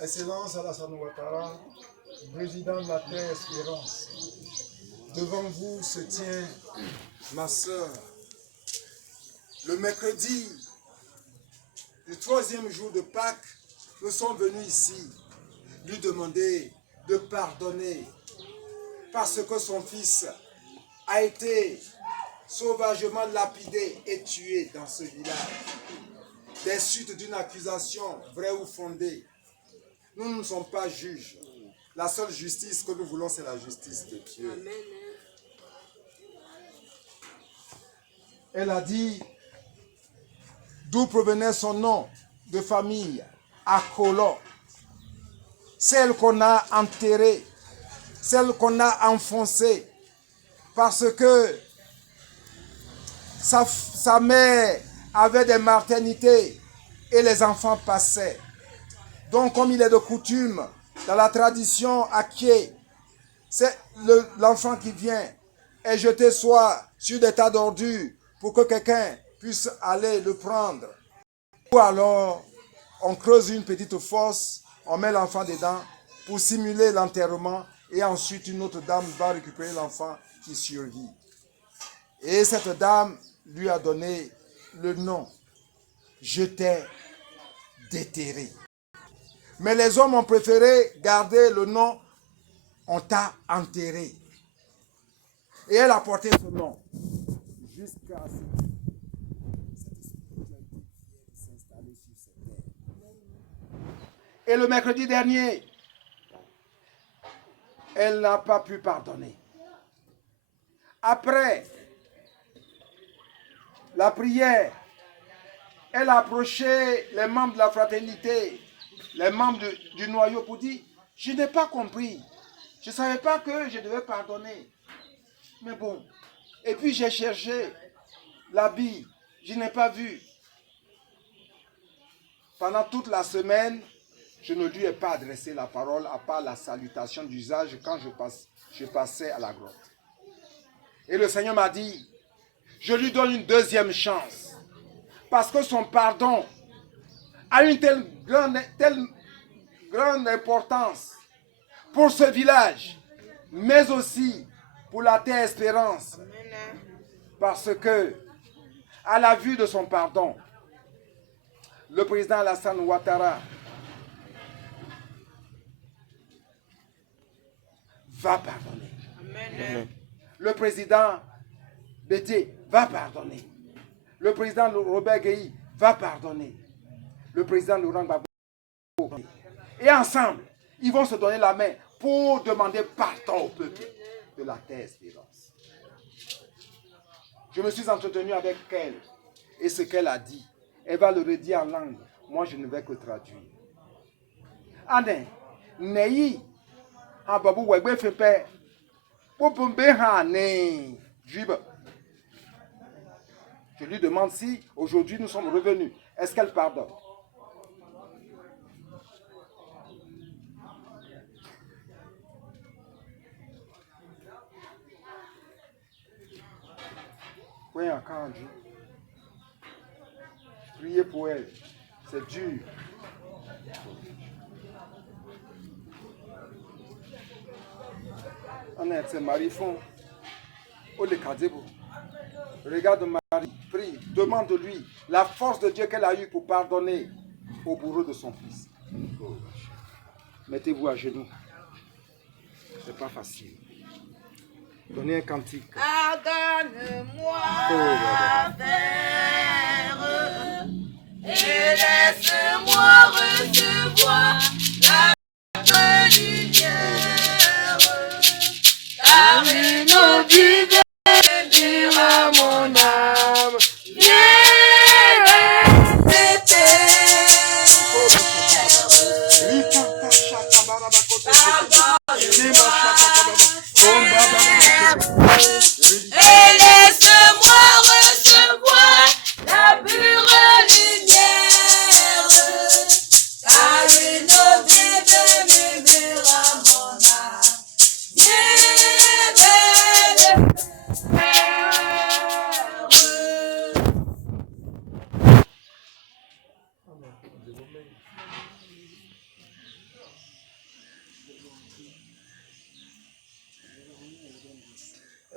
Excellence Alassane Ouattara, président de la Terre Espérance. Devant vous se tient ma sœur. Le mercredi du 3e jour de Pâques, nous sommes venus ici lui demander de pardonner parce que son fils a été sauvagement lapidé et tué dans ce village des suites d'une accusation vraie ou fondée. Nous ne sommes pas juges. La seule justice que nous voulons, c'est la justice de Dieu. Amen. Elle a dit d'où provenait son nom de famille, Akolo. Celle qu'on a enterrée, celle qu'on a enfoncée, parce que sa mère avait des maternités et les enfants passaient. Donc, comme il est de coutume, dans la tradition Aké, c'est l'enfant qui vient est jeté soit sur des tas d'ordures pour que quelqu'un puisse aller le prendre. Ou alors, on creuse une petite fosse, on met l'enfant dedans pour simuler l'enterrement et ensuite une autre dame va récupérer l'enfant qui survit. Et cette dame lui a donné le nom. Je t'ai déterré. Mais les hommes ont préféré garder le nom on t'a enterré. Et elle a porté ce nom jusqu'à ce que cette spiritualité vienne s'installer sur cette terre. Et le mercredi dernier, elle n'a pas pu pardonner. Après la prière, elle a approché les membres de la fraternité, les membres du noyau pour dire, je n'ai pas compris. Je ne savais pas que je devais pardonner. Mais bon. Et puis j'ai cherché l'habit. Je n'ai pas vu. Pendant toute la semaine, je ne lui ai pas adressé la parole à part la salutation d'usage quand je passais à la grotte. Et le Seigneur m'a dit, je lui donne une deuxième chance. Parce que son pardon a une telle grande importance pour ce village, mais aussi pour la Terre Espérance. Parce que, à la vue de son pardon, le président Alassane Ouattara va pardonner. Amen. Le président Bété va pardonner. Le président Robert Gueye va pardonner. Le président Laurent Gbagbo. Et ensemble, ils vont se donner la main pour demander pardon au peuple de la Terre Espérance. Je me suis entretenu avec elle et ce qu'elle a dit, elle va le redire en langue. Moi, je ne vais que traduire. Ane, neyi, ababu wegbe fepe, popombe hane, jibe. Je lui demande si aujourd'hui nous sommes revenus. Est-ce qu'elle pardonne? Oui, encore Dieu. Priez pour elle. C'est dur. Honnête, c'est Marie-Fond. Regarde Marie, prie, demande de lui la force de Dieu qu'elle a eue pour pardonner au bourreau de son fils. Mettez-vous à genoux. C'est pas facile. Donnez un cantique. Pardonne-moi, Père, et laisse-moi recevoir la lumière, car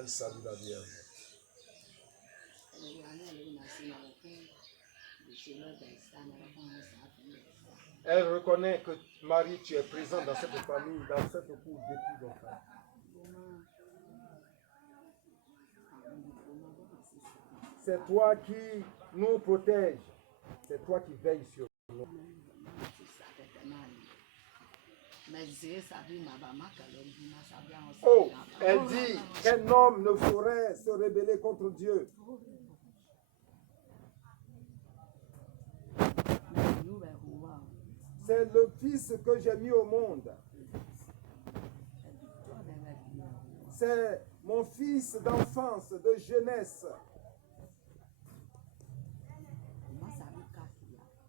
Elle salue la Vierge. Elle reconnaît que Marie, tu es présente dans cette famille, dans cette cour d'époux d'enfants. C'est toi qui nous protège. C'est toi qui veilles sur nous. Oh, elle dit qu'un homme ne saurait se rebeller contre Dieu. C'est le fils que j'ai mis au monde. C'est mon fils d'enfance, de jeunesse.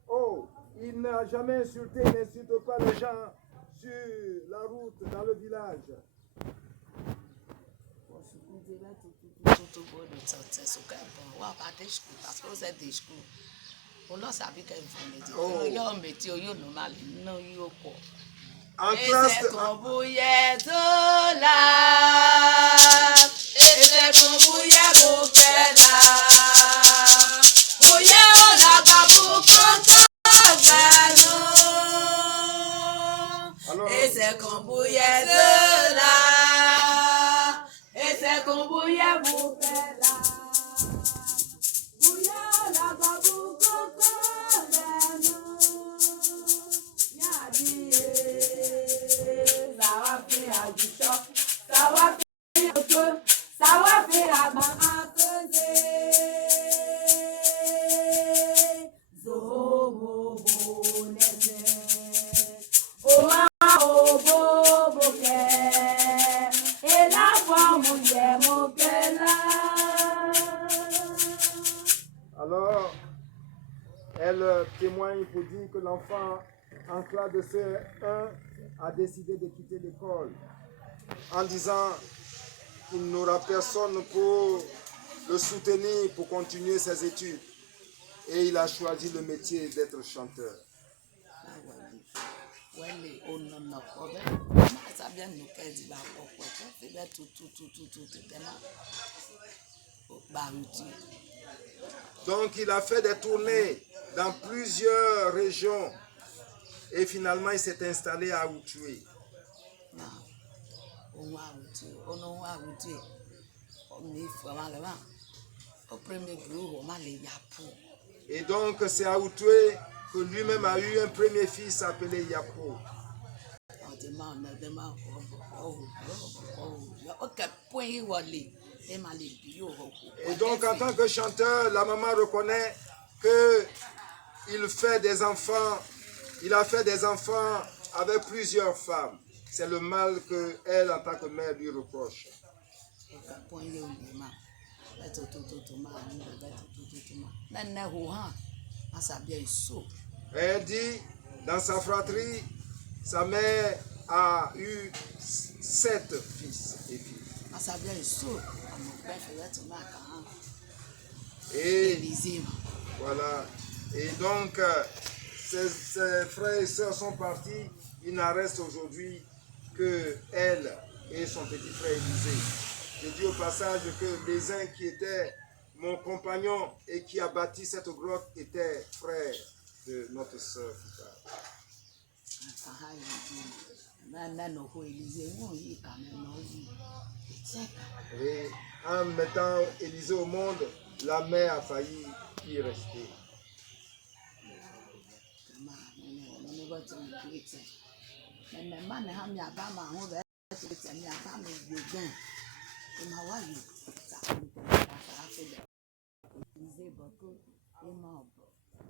Oh, il n'a jamais insulté, il n'insulte pas les gens sur la route, dans le village. En classe, alors, elle témoigne pour dire que l'enfant en classe de CE1 a décidé de quitter l'école en disant qu'il n'aura personne pour le soutenir pour continuer ses études. Et il a choisi le métier d'être chanteur. Donc il a fait des tournées dans plusieurs régions et finalement il s'est installé à Outoué. Et donc c'est à Outoué que lui-même a eu un premier fils appelé Yapo. Et donc en tant que chanteur, la maman reconnaît qu'il fait des enfants, il a fait des enfants avec plusieurs femmes. C'est le mal qu'elle, en tant que mère, lui reproche. Elle dit, dans sa fratrie, sa mère a eu 7 fils et filles. Et voilà. Et donc, ses frères et sœurs sont partis. Il n'en reste aujourd'hui que elle et son petit frère Élisée. Je dis au passage que les uns qui étaient mon compagnon et qui a bâti cette grotte étaient frères de notre sœur. Et en mettant Élisée au monde, la mère a failli y rester.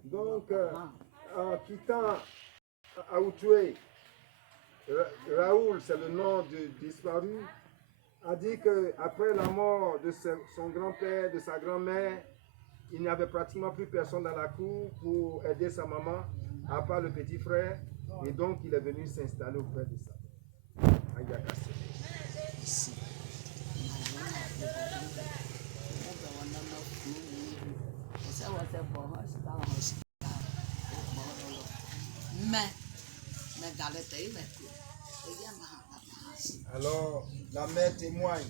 Donc, en quittant Outoué, Raoul, c'est le nom du disparu, a dit qu'après la mort de son grand-père, de sa grand-mère, il n'y avait pratiquement plus personne dans la cour pour aider sa maman, à part le petit frère, et donc il est venu s'installer auprès de sa mère, à Yakassé. Ici. Alors, la mère témoigne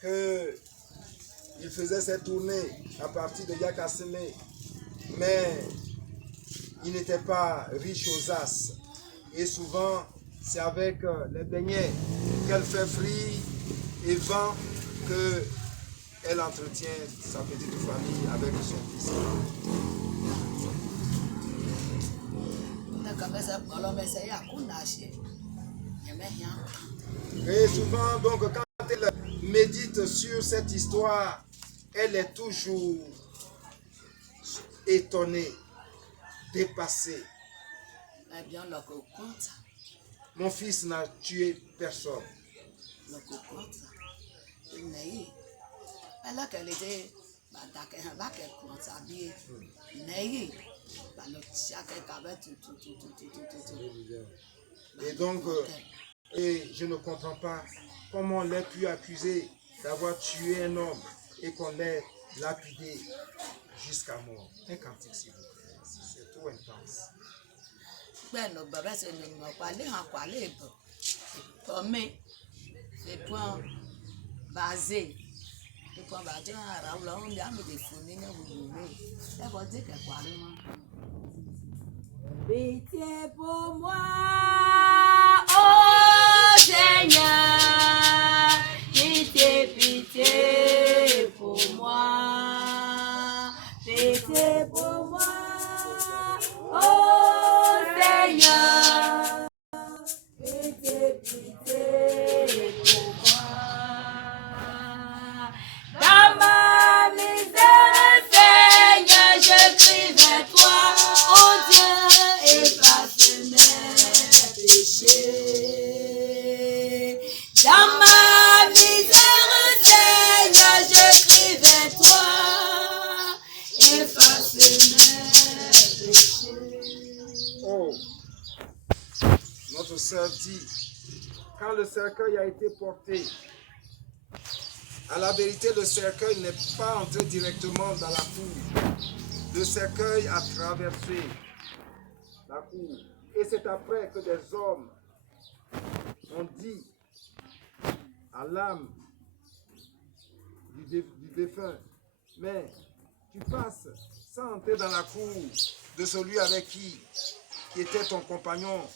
que il faisait ses tournées à partir de Yakaseme, mais il n'était pas riche aux as. Et souvent, c'est avec les beignets qu'elle fait frire et vend qu'elle entretient sa petite famille avec son fils. Et souvent, donc, quand elle médite sur cette histoire, elle est toujours étonnée, dépassée. Mon fils n'a tué personne. Et donc, et je ne comprends pas comment on l'a pu accuser d'avoir tué un homme et qu'on l'ait lapidé jusqu'à mort. Un cantique, s'il vous plaît. C'est trop intense. Pitié pour moi, oh Seigneur, pitié, pitié pour moi, pitié pour moi, oh Seigneur, pitié, pitié pour moi. Dans ma misère, Seigneur, je crie vers toi, oh Dieu, efface mes péchés. Dans ma misère, Seigneur, je crie vers toi, efface mes péchés. Oh, notre sœur dit, quand le cercueil a été porté, à la vérité, le cercueil n'est pas entré directement dans la cour. Le cercueil a traversé la cour. Et c'est après que des hommes ont dit à l'âme du défunt, mais tu passes sans entrer dans la cour de celui avec qui était ton compagnon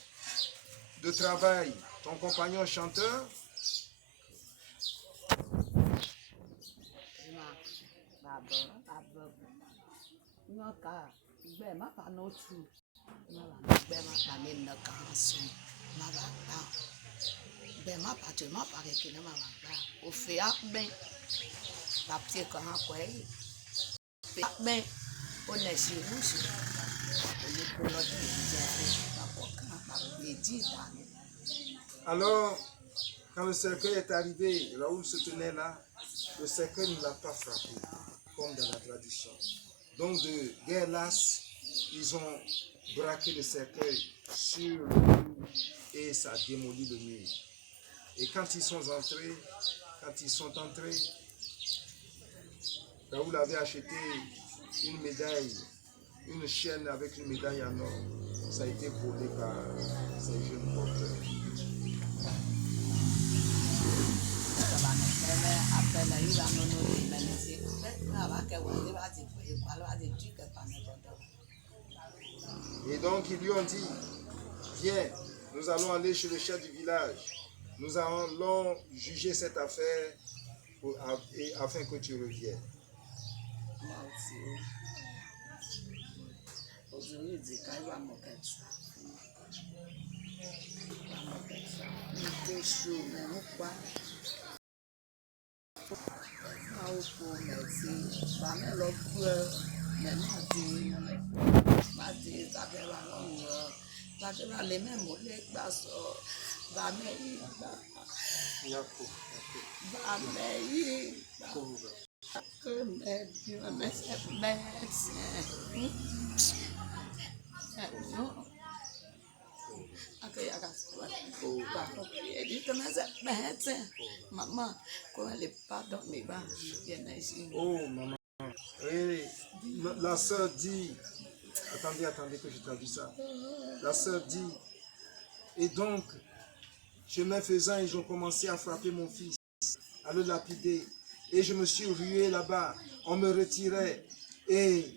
de travail, ton compagnon chanteur. Alors, quand le cercueil est arrivé, Raoul se tenait là, le cercueil ne l'a pas frappé, comme dans la tradition. Donc, de guerre lasse, ils ont braqué le cercueil sur le mur et ça a démoli le mur. Et quand ils sont entrés, Raoul avait acheté une médaille, une chaîne avec une médaille en or. Ça a été volé par ces jeunes porteurs. Et donc ils lui ont dit, viens, nous allons aller chez le chef du village. Nous allons juger cette affaire afin que tu reviennes. Oh maman, et la sœur dit, attendez que je traduis ça. La sœur dit, et donc, chemin faisant, ils ont commencé à frapper mon fils, à le lapider. Et je me suis rué là-bas. On me retirait. Et,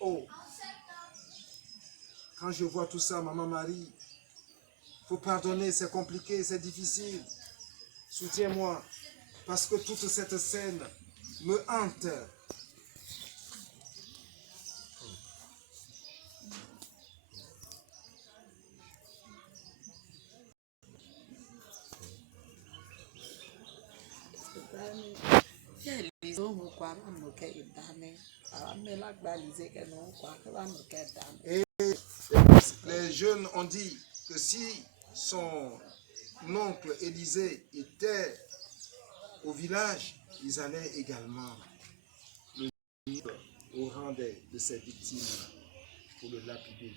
oh, quand je vois tout ça, Maman Marie, il faut pardonner, c'est compliqué, c'est difficile. Soutiens-moi, parce que toute cette scène me hante. Et les jeunes ont dit que si son oncle Élisée était au village, ils allaient également le suivre au rang de ses victimes pour le lapider.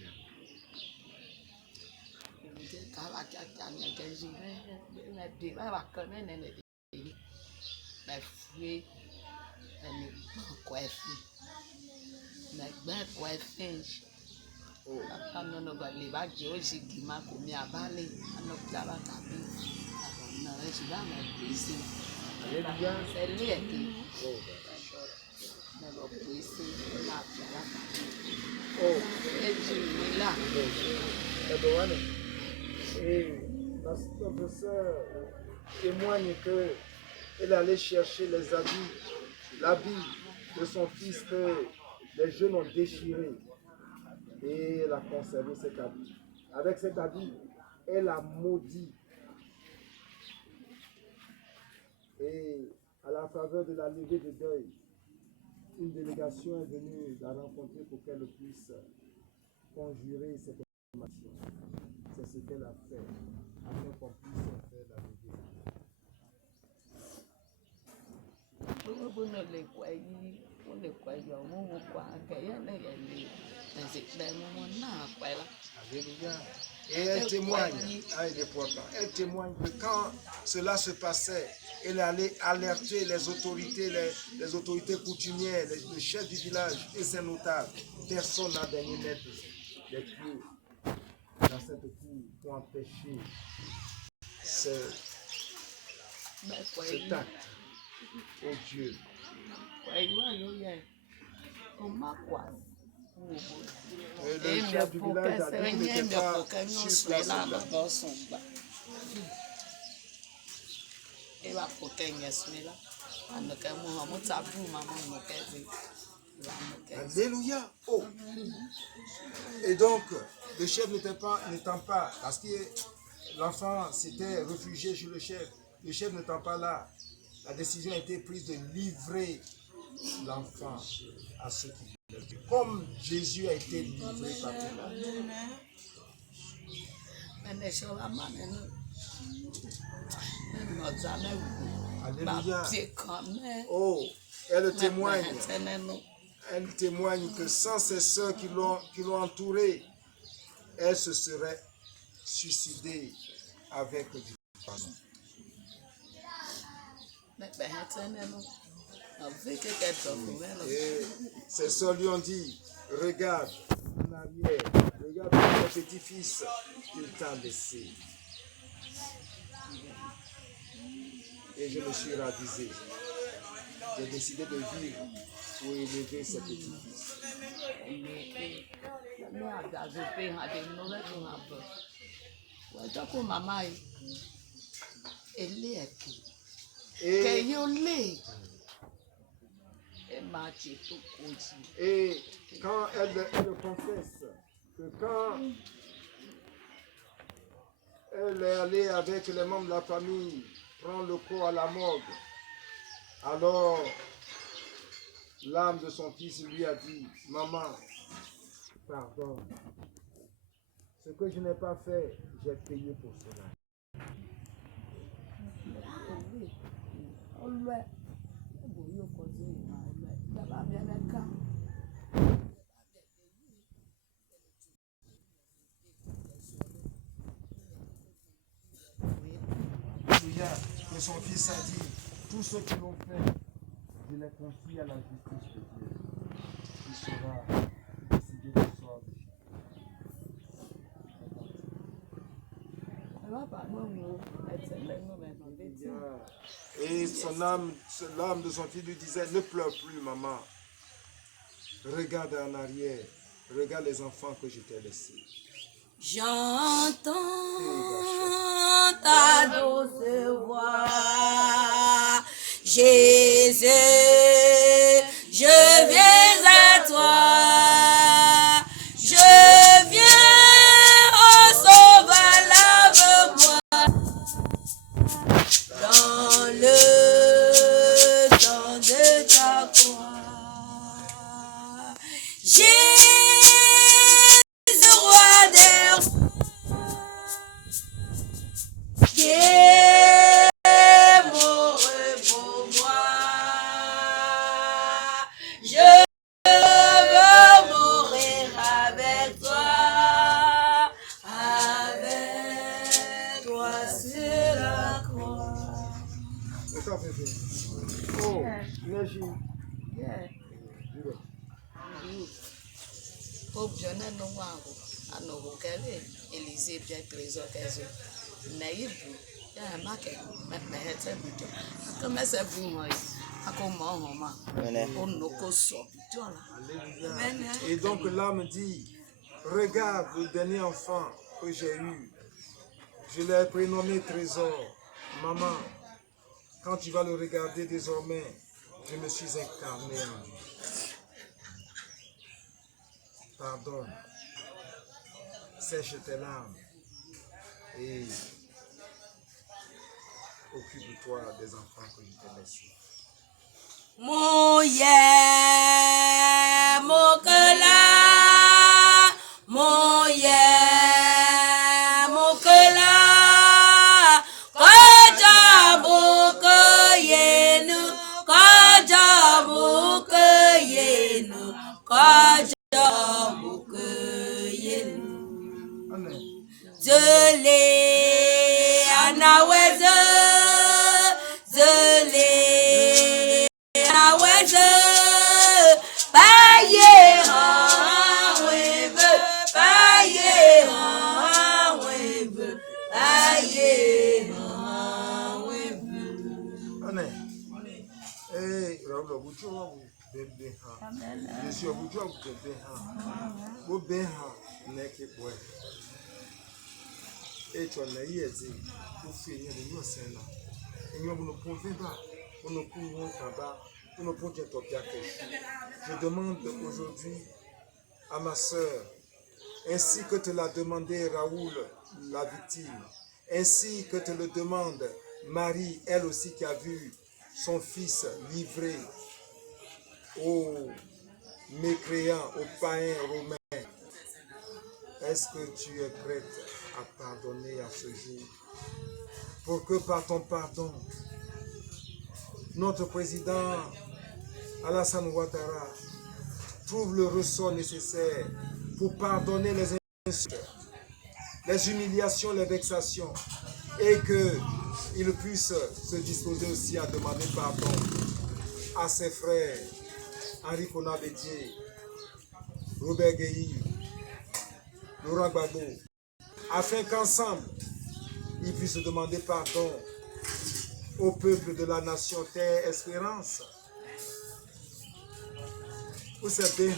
Et notre sœur témoigne qu'elle allait chercher les habits, l'habit de son fils que les jeunes ont déchiré. Et elle a conservé cet habit. Avec cet habit, elle a maudit. Et à la faveur de la levée de deuil, une délégation est venue la rencontrer pour qu'elle puisse conjurer cette information. C'est ce qu'elle a fait, afin qu'on puisse faire la levée de deuil. Alléluia. Et elle témoigne, il est important, elle témoigne que quand cela se passait, elle allait alerter les autorités coutumières, le chef du village et ses notables. Personne n'a daigné mettre les pieds dans cette cour pour empêcher cet acte. Oh Dieu. Et le chef du village a dit qu'il n'était pas sur place. Alléluia. Oh. Et donc, le chef n'étant pas, parce que l'enfant s'était réfugié chez le chef n'étant pas là, la décision a été prise de livrer l'enfant à ceux qui voulaient. Comme Jésus a été livré par Pilate. Alléluia. Oh, elle témoigne que sans ses soeurs qui l'ont entourée, elle se serait suicidée avec du pardon. Et ses soeurs lui ont dit, regarde en arrière, regarde ton petit-fils qu'il t'a laissé. Et je me suis ravisé. J'ai décidé de vivre pour élever ce petit-fils. Et quand elle confesse que quand elle est allée avec les membres de la famille prendre le corps à la morgue, alors l'âme de son fils lui a dit, maman, pardon, ce que je n'ai pas fait, j'ai payé pour cela. Que son fils a dit, tous ceux qui l'ont fait, je les confie à la justice de Dieu, qui sera décidé du soir de chacun. Et l'âme de son fils lui disait, ne pleure plus, maman. Regarde en arrière. Regarde les enfants que je t'ai laissés. J'entends ta douce voix, Jésus, je viens à toi, je viens, oh Sauveur, lave-moi dans le sang de ta croix. Oh, merci. Pope John no wangu anokukele Elise bia trésor kezo naibu ya make me hete bujo akome se bu mo akoma homa onoko so jola. Et donc l'âme dit, regarde le dernier enfant que j'ai eu, je l'ai prénommé Trésor. Maman, quand tu vas le regarder désormais, je me suis incarné en lui. Pardonne, sèche tes larmes et occupe-toi des enfants que je t'ai laissés. Moye mokela, moye mokela, kaja mokeyenu, kaja mokeyenu, kaja mokeyenu. Zele anaweze, zele. Je demande aujourd'hui à ma sœur, ainsi que te l'a demandé Raoul, la victime, ainsi que te le demande Marie, elle aussi qui a vu son fils livré aux mécréants, aux païens romains. Est-ce que tu es prête à pardonner à ce jour? Pour que par ton pardon, notre président Alassane Ouattara trouve le ressort nécessaire pour pardonner les insultes, les humiliations, les vexations, et qu'il puisse se disposer aussi à demander pardon à ses frères Henri Konabédié, Robert Guéhi, Laurent Gbagbo, afin qu'ensemble, ils puissent demander pardon au peuple de la nation Terre Espérance. Où c'est bien,